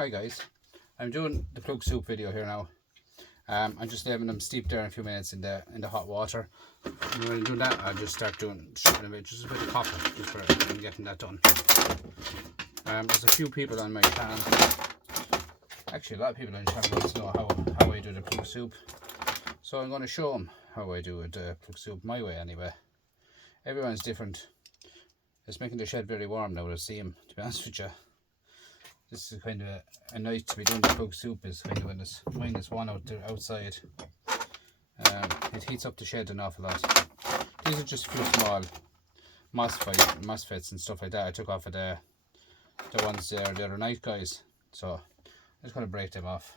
Hi guys, I'm doing the plug soup video here now. I'm just leaving them steep there in a few minutes in the hot water. And when I'm doing that, I'll just start stripping a bit, just a bit of copper, just for getting that done. There's a few people on my channel, actually a lot of people on the channel want to know how I do the plug soup. So I'm going to show them how I do the plug soup my way anyway. Everyone's different. It's making the shed very warm now to see him, to be honest with you. This is kind of a night to be doing the plug soup, is kind of when it's -1 out there outside. It heats up the shed an awful lot. These are just a few small MOSFETs and stuff like that. I took off of the ones there the other night, guys. So I'm just going to break them off.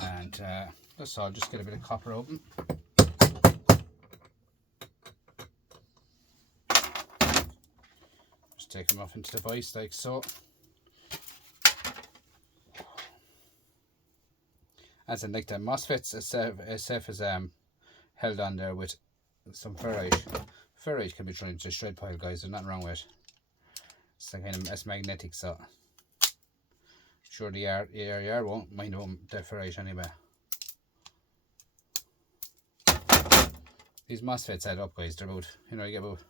And that's all, just get a bit of copper open. Take them off into the vise like so. As in like the MOSFETs itself is held on there with some ferrite. Ferrite can be thrown into a shred pile, guys, there's nothing wrong with it. It's kind of, it's magnetic, so sure the air won't mind the ferrite anyway. These MOSFETs add up, guys. They're about, you get about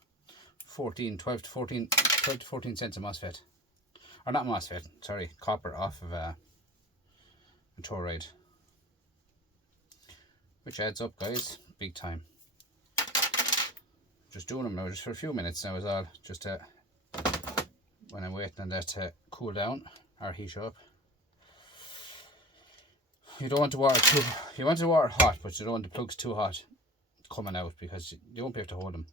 12 to 14 cents a MOSFET. Or not MOSFET, sorry, copper off of a toroid. Which adds up, guys, big time. Just doing them now, just for a few minutes now is all. Just when I'm waiting on that to cool down or heat up. You don't want the water you want the water hot, but you don't want the plugs too hot coming out, because you won't be able to hold them.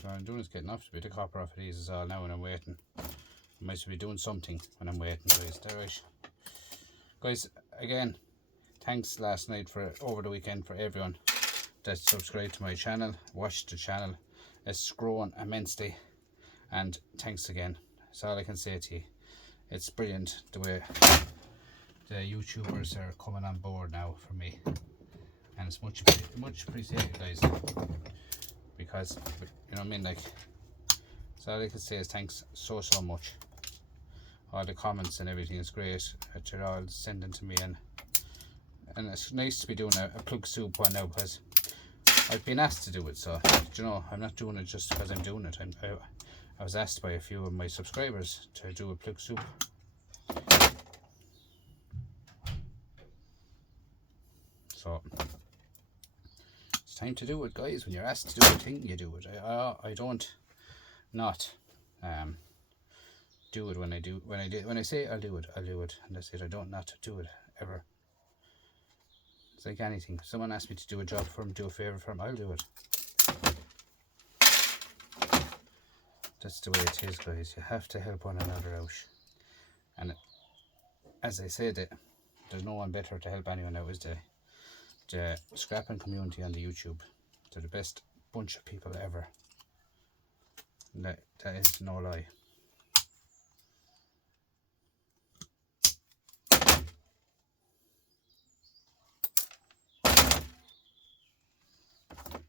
So I'm doing is getting off to be the copper off of these is all now when I'm waiting. I might be doing something when I'm waiting, guys. There, right. Guys, again, thanks last night over the weekend for everyone that subscribed to my channel, watched the channel. It's grown immensely, and thanks again. That's all I can say to you. It's brilliant the way the YouTubers are coming on board now for me, and it's much appreciated, guys. Because, you know what I mean, like, so all I can say is thanks so much. All the comments and everything is great that you're all sending to me, and it's nice to be doing a plug soup one now, because I've been asked to do it. So, you know, I'm not doing it just because I'm doing it. I was asked by a few of my subscribers to do a plug soup. So it's time to do it, guys. When you're asked to do a thing, you do it. I don't not do it when I say I'll do it, and that's it. I don't not do it ever. It's like anything. If someone asks me to do a job for them, do a favour for them, I'll do it. That's the way it is, guys. You have to help one another out. And as I said, there's no one better to help anyone out, is the scrapping community on the YouTube. They're the best bunch of people ever. That is no lie.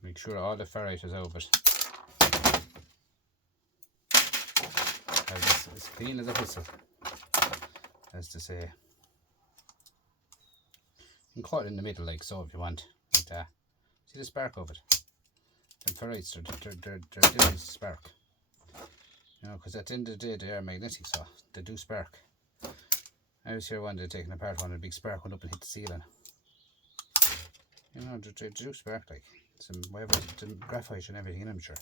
Make sure all the ferrite is out of it. As clean as a whistle, as to say. You can cut it in the middle like so if you want, like that. See the spark of it? The ferrites, they're doing this spark. You know, because at the end of the day they are magnetic, so they do spark. I was here one day taking apart one, and a big spark went up and hit the ceiling. You know, they do spark, like some whatever, some graphite and everything, I'm sure.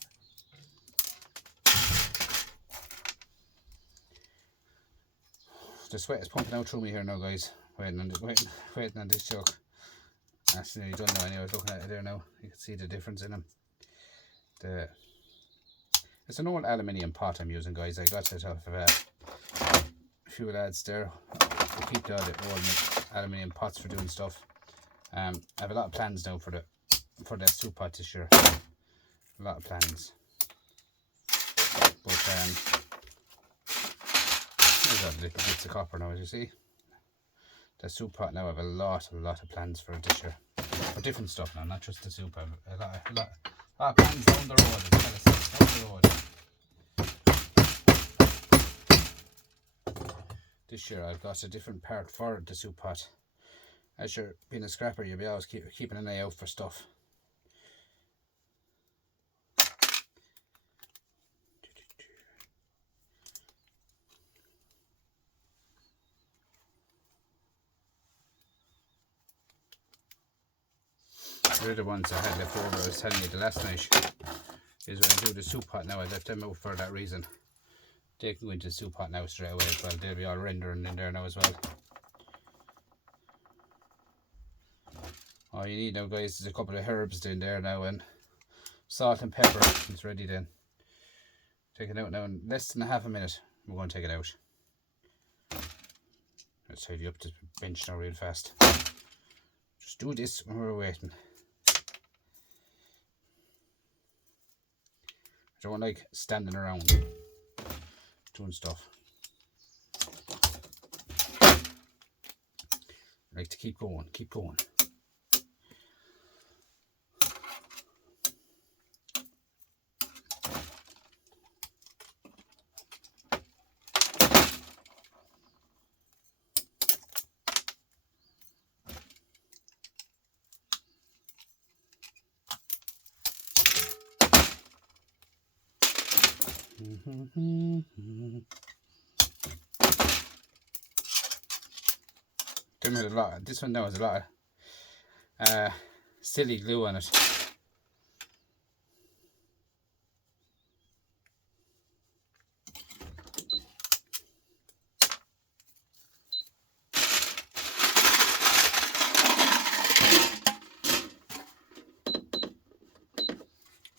The sweat is pumping out through me here now, guys. Waiting on this joke. That's nearly done now. Anyway, I was looking at it there now. You can see the difference in them. It's an old aluminium pot I'm using, guys. I got it off of a few lads there. I keep all the old aluminium pots for doing stuff. I have a lot of plans now for the soup pot this year. A lot of plans. But I've got little bits of copper now, as you see. The soup pot now, I have a lot of plans for it this year. For different stuff now, not just the soup. I have a lot of plans down the road, as well as down the road. This year I've got a different part for the soup pot. As you're being a scrapper, you'll be always keeping an eye out for stuff. The other ones I had left over, I was telling you the last night, is when I do the soup pot now, I left them out for that reason. They can go into the soup pot now straight away as well. They'll be all rendering in there now as well. All you need now, guys, is a couple of herbs in there now and salt and pepper. It's ready then. Take it out now in less than a half a minute. We're going to take it out. Let's tidy up this bench now real fast. Just do this when we're waiting. I don't like standing around doing stuff. I like to keep going, keep going. This one now has a lot of silly glue on it.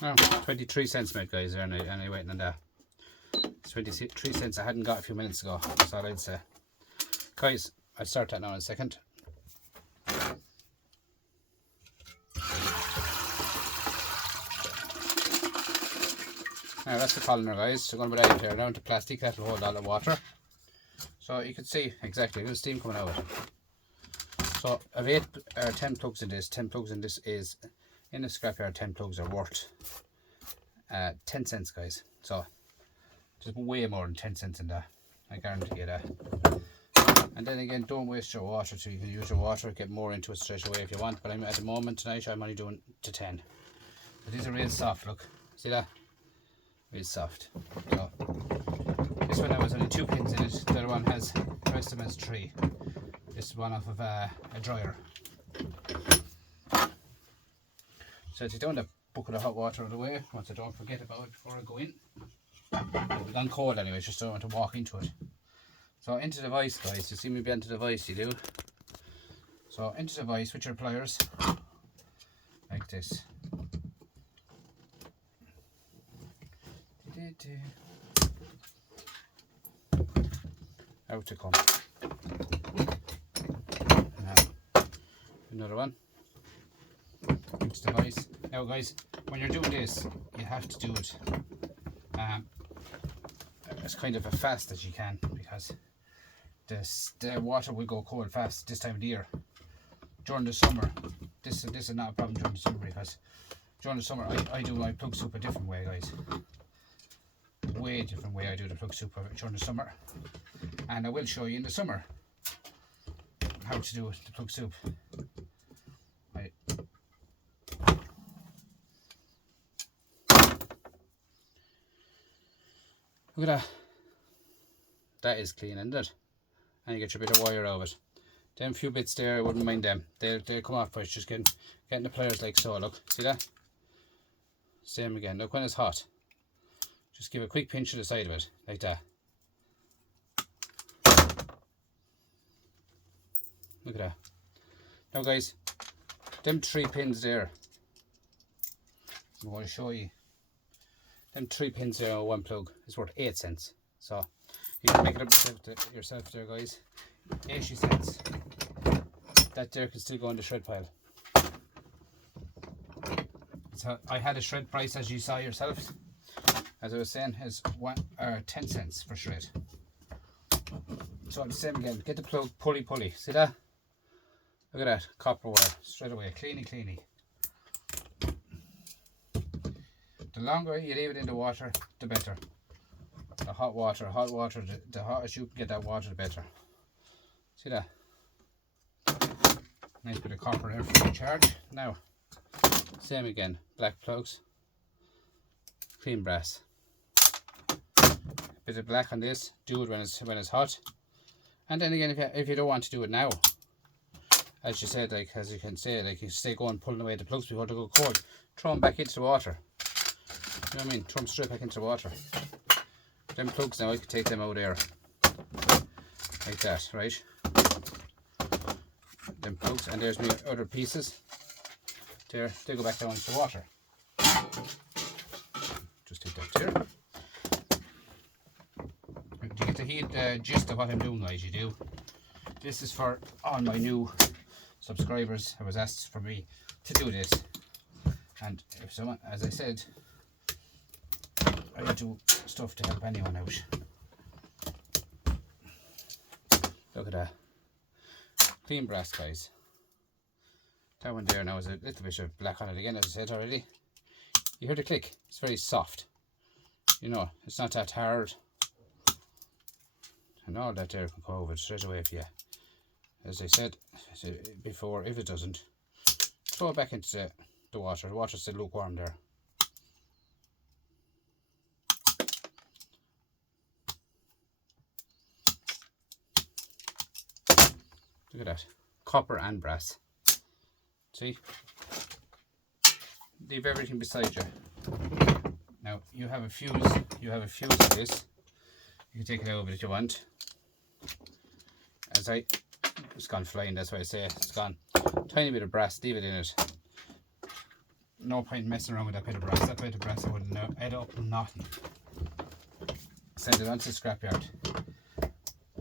Oh, 23 cents mate, guys, and I waiting on that. It's 23 cents I hadn't got a few minutes ago. That's all I'd say. Guys, I'll start that now in a second. Now that's the colander, guys. So going to put that in there now into plastic. That will hold all the water. So you can see exactly the steam coming out of it. So I've 8 or 10 plugs in this. 10 plugs in this is in the scrapyard. 10 plugs are worth 10 cents, guys. So there's way more than 10 cents in that. I guarantee you that. And then again, don't waste your water. So you can use your water, get more into it straight away if you want. But I'm at the moment tonight, I'm only doing to 10. But these are real soft. Look, see that? Real soft. So this one has only 2 pins in it. The other one has, the rest of them has 3. This is one off of a dryer. So take down the bucket of hot water out of the way, once I don't forget about it before I go in. It'll be gone cold anyway, just don't want to walk into it. So into the vise, guys. You see me bend to the vise, you do. So into the vise with your pliers, like this. Out to come. Now, another one. Into the vise. Now, guys, when you're doing this, you have to do it as kind of as fast as you can, because the water will go cold fast this time of the year. During the summer, this is not a problem during the summer, because during the summer I do my plug soup a different way, guys. Way different way I do the plug soup during the summer, and I will show you in the summer how to do the plug soup. Look at that. That is clean, isn't it? And you get your bit of wire out of it. Them few bits there, I wouldn't mind them. They'll come off first. Just getting the pliers like so. Look, see that? Same again. Look, when it's hot, just give a quick pinch to the side of it, like that. Look at that. Now, guys, them 3 pins there, I'm going to show you. Them 3 pins there on one plug is worth 8 cents. So you can make it up yourself there, guys. 80 cents. That there can still go in the shred pile. So I had a shred price, as you saw yourselves. As I was saying, is 10 cents for shred. So the same again, get the plug, pulley, see that? Look at that, copper wire, straight away, cleany. The longer you leave it in the water, the better. The hot water, the hottest you can get that water, the better. See that? Nice bit of copper there for the charge. Now, same again, black plugs, clean brass. Bit of black on this, do it when it's hot. And then again, if you don't want to do it now, as you said, like as you can say, like you stay going pulling away the plugs before they go cold, throw them back into the water. You know what I mean? Throw them straight back into the water. Them plugs now, I could take them out there like that, right? Them plugs, and there's my other pieces. There, they go back down into the water. Just take that there. To get the heat gist of what I'm doing, guys, you do. This is for all my new subscribers. It was asked for me to do this, and if someone, as I said, I do stuff to help anyone out. Look at that. Clean brass, guys. That one there now is a little bit of black on it again, as I said already. You hear the click? It's very soft. You know, it's not that hard. And all that there can go over straight away for you. As I said before, if it doesn't, throw it back into the water. The water's still lukewarm there. Look at that. Copper and brass. See? Leave everything beside you. Now you have a fuse. You have a fuse of this. You can take it out of it if you want. It's gone flying, that's why I say it. It's gone. Tiny bit of brass, leave it in it. No point messing around with that bit of brass. That bit of brass I wouldn't add up nothing. Send it on to the scrapyard.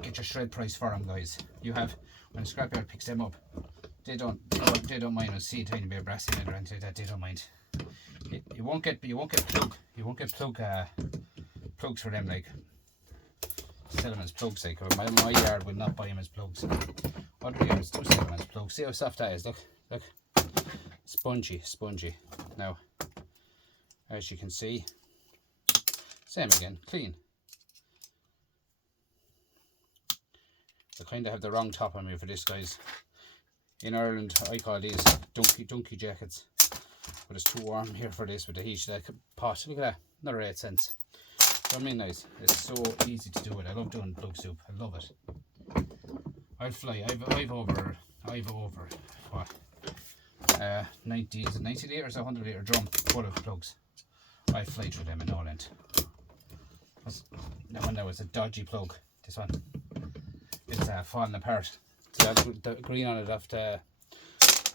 Get your shred price for them, guys. You have, when the scrapyard picks them up, they don't mind when see a tiny bit of brass in it or anything like that. They don't mind. You won't get plugs for them, like sell them as plugs. Like my yard would not buy them as plugs. Other yards do sell them as plugs. See how soft that is. Look, spongy. Now, as you can see, same again, clean. I kind of have the wrong top on me for this, guys. In Ireland, I call these donkey jackets, but it's too warm here for this with the heat. That pot, look at that, another 8 cents. So I mean, nice. It's so easy to do it. I love doing plug soup. I love it. I'll fly. I've over what? 90 litres, 100 litre drum full of plugs. I fly through them in no length. That one there was a dodgy plug. This one, it's falling apart. See the green on it after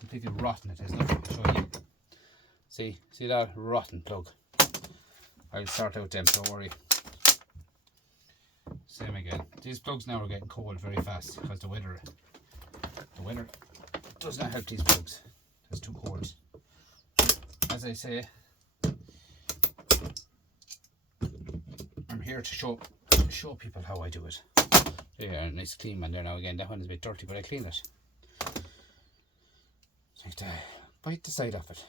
completely rotten it is. Look, I'll show you. See that rotten plug. I'll sort out them, don't worry. Same again. These plugs now are getting cold very fast because the weather does not help these plugs. It's too cold. As I say, I'm here to show people how I do it. Yeah, a nice clean one there now again. That one is a bit dirty, but I clean it. Like bite the side of it.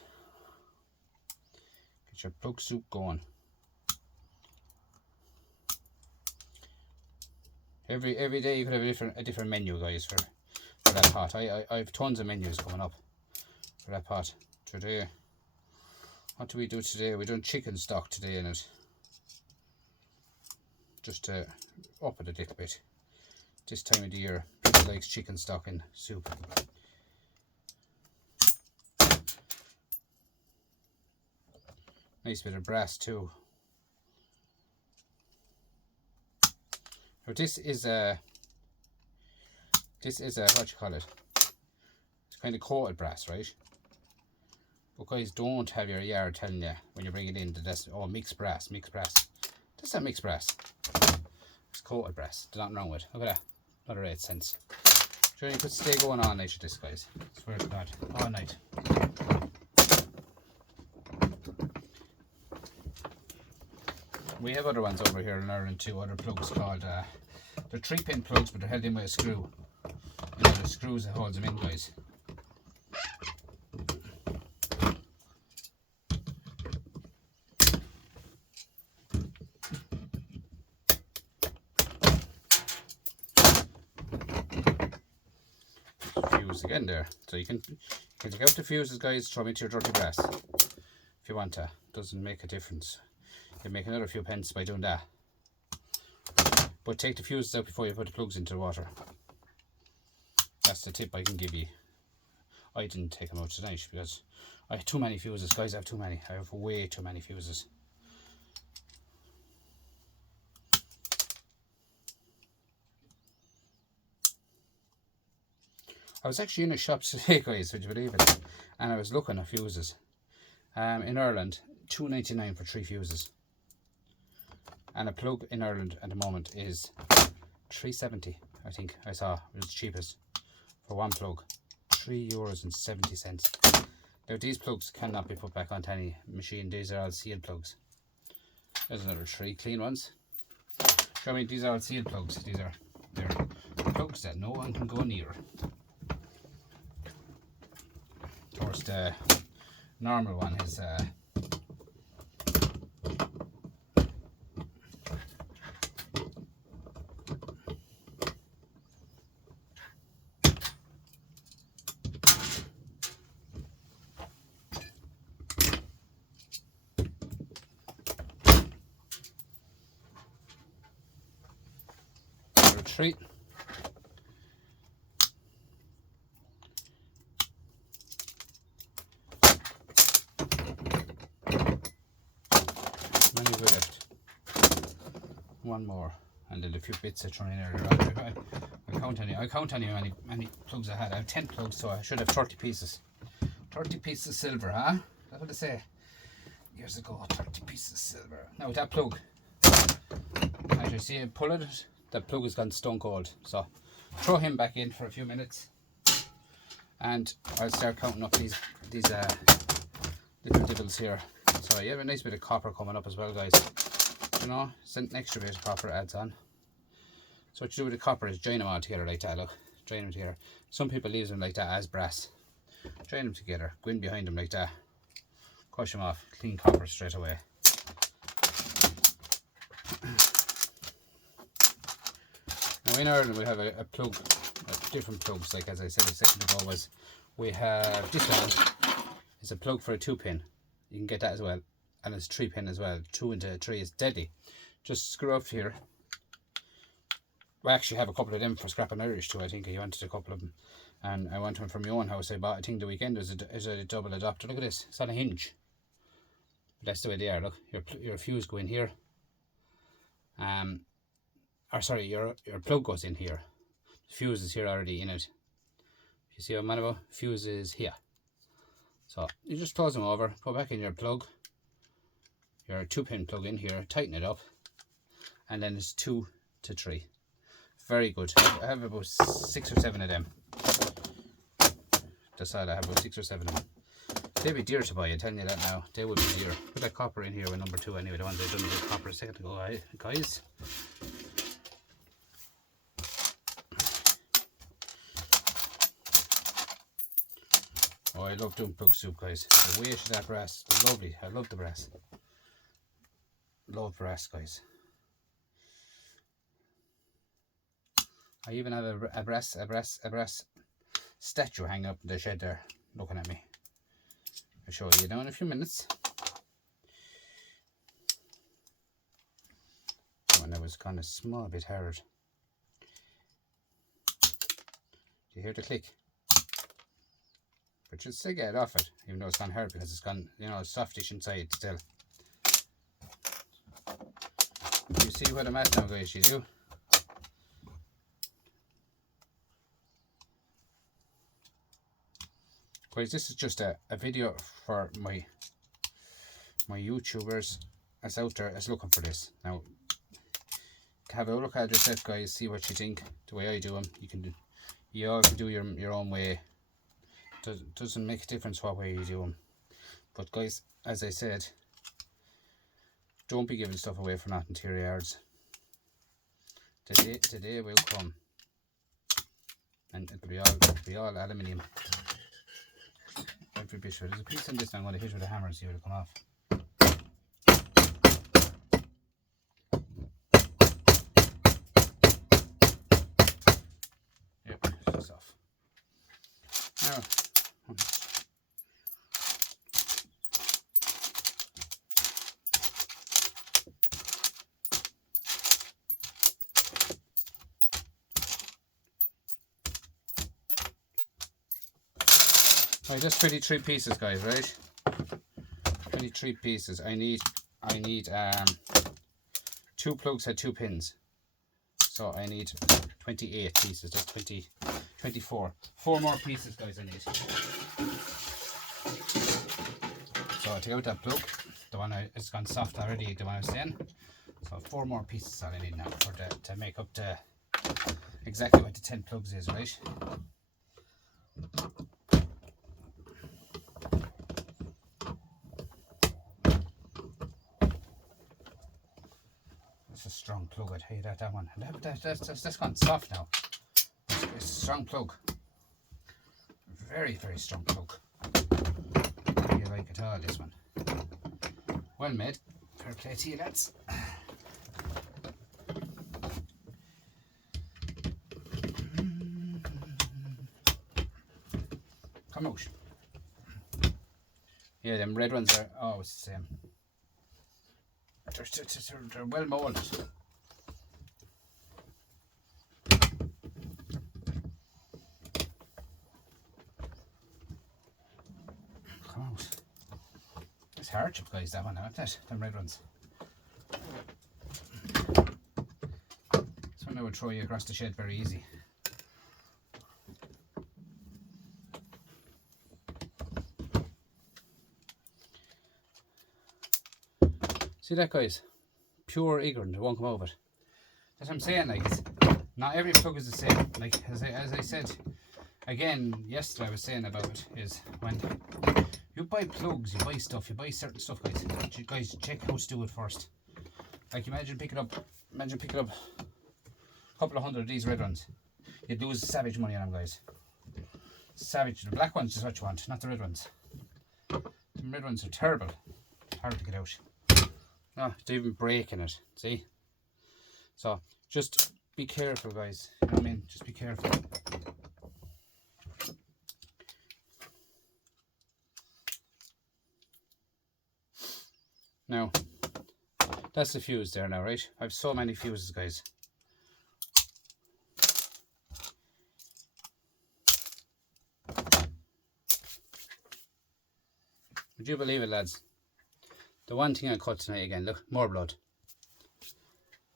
Get your plug soup going. Every day you could have a different menu, guys, for that pot. I have tons of menus coming up for that pot. Today, what do we do today? We're doing chicken stock today in it. Just to up it a little bit. This time of the year, people like chicken stock in soup. Nice bit of brass too. Now this is a what you call it? It's kind of coated brass, right? But guys, don't have your yard telling you when you bring it in that that's mixed brass. That's not mixed brass. It's coated brass. There's nothing wrong with it. Look at that. Another 8 cents. Sure, you could stay going all night with this, guys. I swear to God, all night. We have other ones over here in Ireland too, other plugs called They're 3-pin plugs, but they're held in with a screw. You know, the screws that holds them in, guys. Fuse again there. So you can take out the fuses, guys, throw them into your dirty brass if you want to. Doesn't make a difference. You'll make another few pence by doing that. But take the fuses out before you put the plugs into the water. That's the tip I can give you. I didn't take them out tonight because I have too many fuses, guys. I have too many. I have way too many fuses. I was actually in a shop today, guys, would you believe it? And I was looking at fuses. In Ireland, $2.99 for 3 fuses. And a plug in Ireland at the moment is $3.70. I think I saw it was the cheapest for one plug. €3.70. Now these plugs cannot be put back onto any machine. These are all sealed plugs. There's another 3 clean ones. Show me, these are all sealed plugs. They're plugs that no one can go near. Of course, the normal one is retreat. Many we left. One more, and then a few bits I thrown in there. I count on you how many plugs I had. I have 10 plugs, so I should have 30 pieces. 30 pieces of silver, huh? That's what they say years ago. 30 pieces of silver. Now that plug, as you see it, pull it. That plug has gone stone cold. So throw him back in for a few minutes, and I'll start counting up these little devils here. So you have a nice bit of copper coming up as well, guys. You know, it's an extra bit of copper adds on. So what you do with the copper is join them all together like that. Look, join them together. Some people leave them like that as brass. Join them together, go in behind them like that, crush them off, clean copper straight away. Now in Ireland we have a plug, different plugs, like as I said a second ago, was we have this one is a plug for a 2-pin. You can get that as well, and it's 3-pin as well. 2 into 3 is deadly. Just screw up here. We actually have a couple of them for Scrapping Irish too. I think I wanted a couple of them, and I want one from my own house. I bought, I think the weekend, is a double adapter. Look at this, it's on a hinge. But that's the way they are. Look, your fuse go in here. Or sorry, your plug goes in here. The fuse is here already in it. You see what I'm on about? Fuse is here. So you just close them over, put back in your plug, your 2-pin plug in here, tighten it up, and then it's 2 to 3. Very good. I have about 6 or 7 of them. That's all I have, about 6 or 7 of them. They'd be dear to buy, I'm telling you that now. They would be dear. Put that copper in here with number 2 anyway, the one they done with copper a second ago, guys. Oh, I love doing plug soup, guys. The weight of that brass, lovely. I love the brass. Love brass, guys. I even have a brass statue hanging up in the shed there, looking at me. I'll show you now in a few minutes. When I was kind of small, a bit hard. Do you hear the click? But you'll still get it off it, even though it's gone hard, because it's gone, you know, softish inside still. You see what I'm at now, guys, you do? Guys, this is just a video for my YouTubers that's out there that's looking for this. Now, have a look at yourself, guys, see what you think. The way I do them, you all can do your own way. Doesn't make a difference what way you do them. But guys, as I said, don't be giving stuff away for nothing to your yards. the day will come, and it'll be all aluminium. Every bit. There's a piece in this I'm going to hit with a hammer and see if it'll come off. Yep, it's just off. Now, right, that's 23 pieces, guys, right? 23 pieces. I need 2 plugs had 2 pins. So I need 28 pieces. That's 24. 4 more pieces, guys, I need. So I take out that plug. The one it's gone soft already, the one I was saying. So 4 more pieces that I need now to make up the exactly what the 10 plugs is, right? That's a strong plug, I'd hate that one. That's gone soft now. It's a strong plug. Very, very strong plug. I really like it all, this one. Well made. Fair play to you, lads. Come out. Yeah, them red ones are always the same. They're well moulded. Come out. It's hardship, guys, that one, isn't it? Them red ones. This one I would throw you across the shed very easy. See that, guys? Pure ignorant, it won't come over it. That's what I'm saying, like, not every plug is the same. Like, as I said, again, yesterday I was saying about it, is when you buy plugs, you buy stuff, you buy certain stuff, guys. Guys, check how to do it first. Like, imagine picking up a couple of hundred of these red ones. You'd lose savage money on them, guys. Savage. The black ones is what you want, not the red ones. The red ones are terrible. Hard to get out. No, it's even breaking it, see? So, just be careful, guys. You know what I mean? Just be careful. Now, that's the fuse there now, right? I have so many fuses, guys. Would you believe it, lads? The one thing I cut tonight again, look, more blood.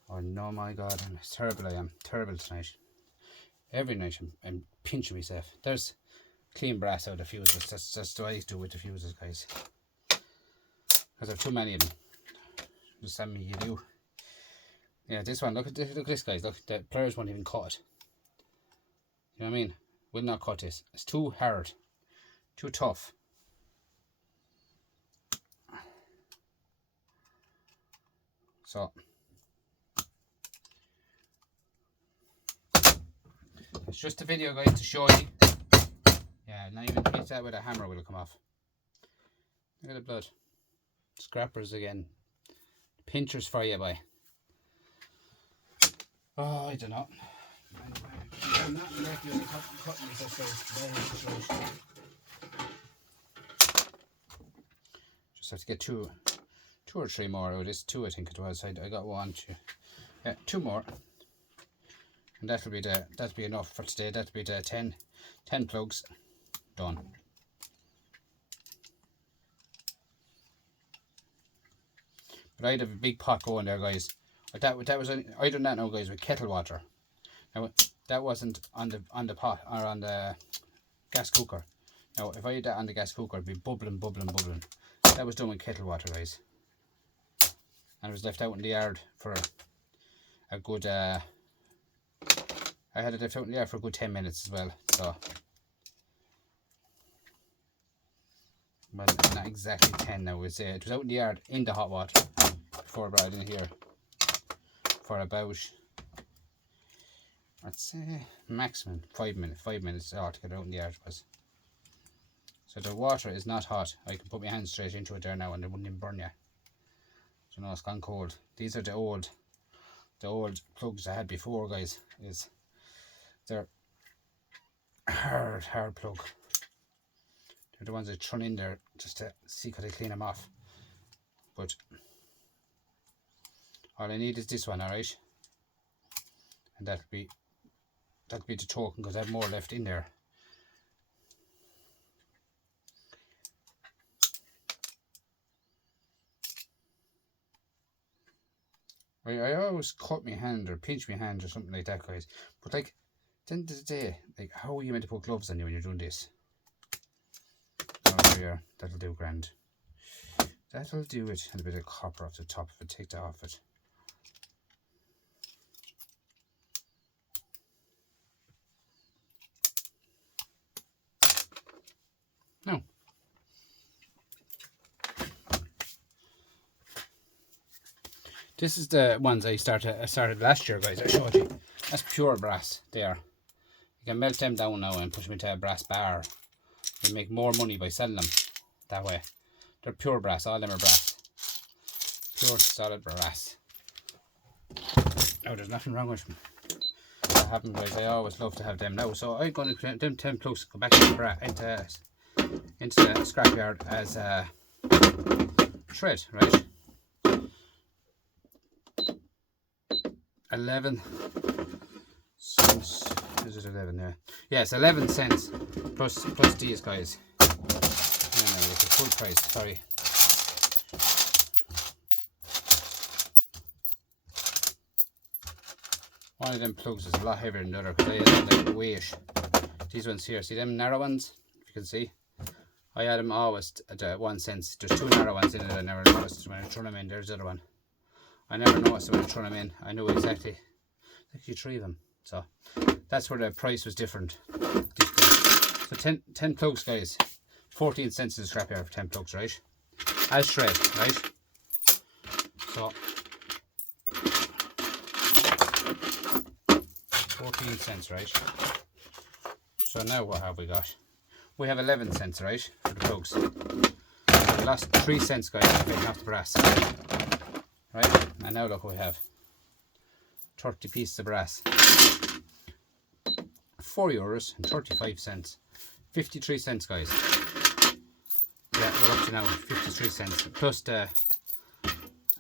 Oh no, my God, I'm terrible. I am terrible tonight. Every night I'm pinching myself. There's clean brass out of fuses. That's what I do with the fuses, guys. Because I have too many of them. Just send me, you do. Yeah, this one, look at this, guys. Look, the pliers won't even cut it. You know what I mean? Will not cut this. It's too hard, too tough. So, it's just a video, guys, to show you. Yeah, not even hit that with a hammer will it come off. Look at the blood. Scrappers again. Pinchers for you, boy. Oh, I don't know. I'm not regularly cutting myself. Just have to get two or three more out of this. 2, I think it was. I got 1, 2. Yeah, 2 more. And that'll be enough for today. That'll be the 10 plugs done. But I'd have a big pot going there, guys. That was I done that now, guys, with kettle water. Now that wasn't on the pot or on the gas cooker. Now if I had that on the gas cooker, it'd be bubbling. That was done with kettle water, guys. And it was left out in the yard for a good I had it left out in the yard for a good 10 minutes as well. So, well, not exactly 10 now. It was out in the yard in the hot water before I brought it in here for about I'd say maximum 5 minutes. 5 minutes to get out in the yard was. So the water is not hot. I can put my hand straight into it there now and it wouldn't even burn you. So now it's gone cold. These are the old plugs I had before, guys. They're hard plug. They're the ones I thrown in there just to see could I clean them off. But all I need is this one, alright? And that'll be the token because I have more left in there. I always cut my hand or pinch my hand or something like that, guys. But like, at the end of the day, like, how are you meant to put gloves on you when you're doing this? Oh, yeah, that'll do grand. That'll do it. And a bit of copper off the top of it. Take that off it. Now, this is the ones I started last year, guys. I showed you. That's pure brass. They are. You can melt them down now and put them into a brass bar. You make more money by selling them that way. They're pure brass. All of them are brass. Pure solid brass. Now there's nothing wrong with them. That happened, guys. I always love to have them now. So I'm going to put them 10 plugs, go back into the scrapyard as a shred, right? 11 cents. Is it 11? Yeah, it's 11 cents plus these, guys. No, it's a full price. Sorry. One of them plugs is a lot heavier than the other because I had like the weight. These ones here, see them narrow ones? If you can see, I had them always at 1 cent. There's two narrow ones in it. I never noticed when I threw them in. There's the other one. I never noticed when I threw them in. I knew exactly. Actually, 3 of them. So that's where the price was different. So 10 plugs, guys. 14 cents in the scrapyard for 10 plugs, right? As shred, right? So 14 cents, right? So now what have we got? We have 11 cents, right? For the plugs. So we lost 3 cents, guys, taking off the brass. Right? And now look what we have. 30 pieces of brass. €4.35. 53 cents, guys. Yeah, we're up to now 53 cents. Plus the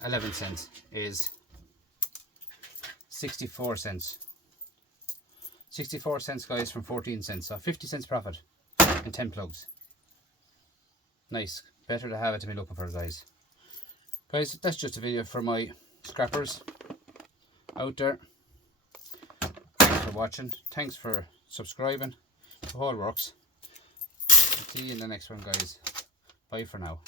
11 cents is 64 cents. 64 cents, guys, from 14 cents. So 50 cents profit and 10 plugs. Nice. Better to have it to be looking for, guys. Guys, that's just a video for my scrappers out there. Thanks for watching. Thanks for subscribing. The whole works. See you in the next one, guys. Bye for now.